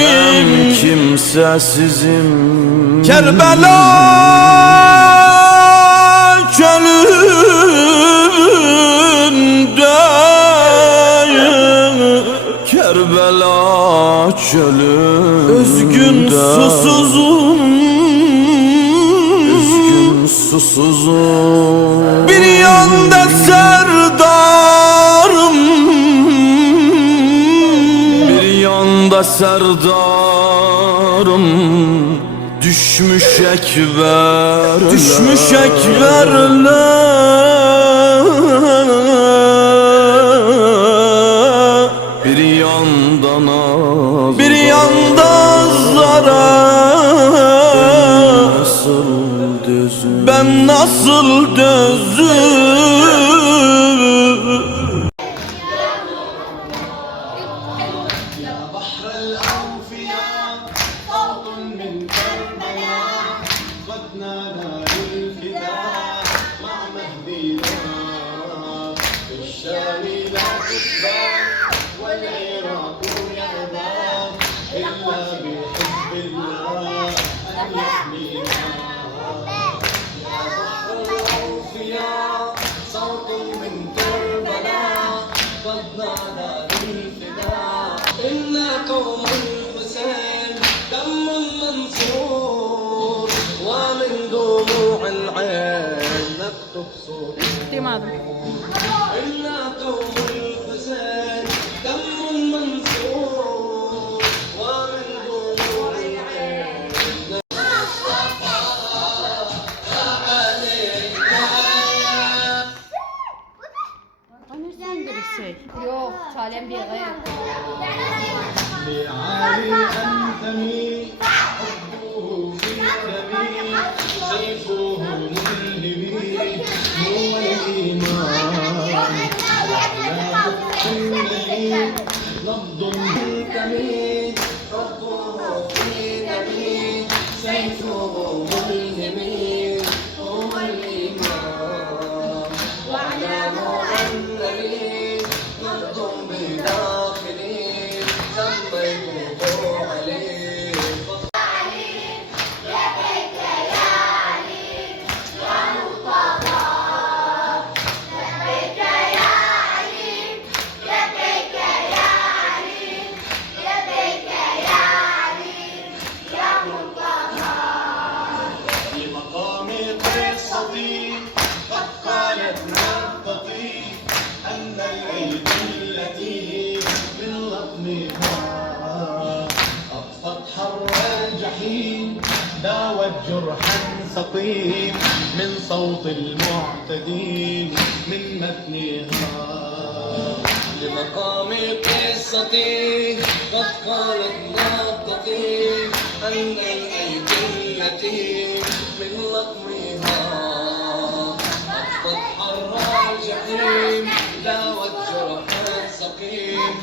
Hem kimsesizim. Kerbela çölündeyim, Kerbela çölünde özgün susuzum, özgün susuzum. bir yanda serdarım, bir yanda serdarım, düşmüş ekberler, düşmüş ekberler. bir yanda naz, Bir yanda zarar, nasıl dözüm, ben nasıl dözüm. والعراق يأبى إلا بحب الله أن يحمينا. يا بحر العوف يا صوت من كربلاء قد نادى بالفداء. إنا قوم الحسين دم منصور ومن دموع العين نكتب صور. إنا قوم الحسين دم منصور ومن دموع العين. Yok, Salem bir gayet. لعلي أنتمي حبه في دمي سيفه ملهمي نور الإيمان. نبض منتمي حبه في دمي سيفه ملهمي هو الإيمان. واعلم أنني نبض بداخلي سميته عليه. لمقام قصتي قد قالت نبضتي أن الأيدي التي من لطمها أطفت حر الجحيم داوت جرحا سقيم من صوت المعتدين من متنها. لمقام قصتي قد قالت نبضتي أن الأيدي التي من لطمها أطفت حر الجحيم داوت جرحا سقيم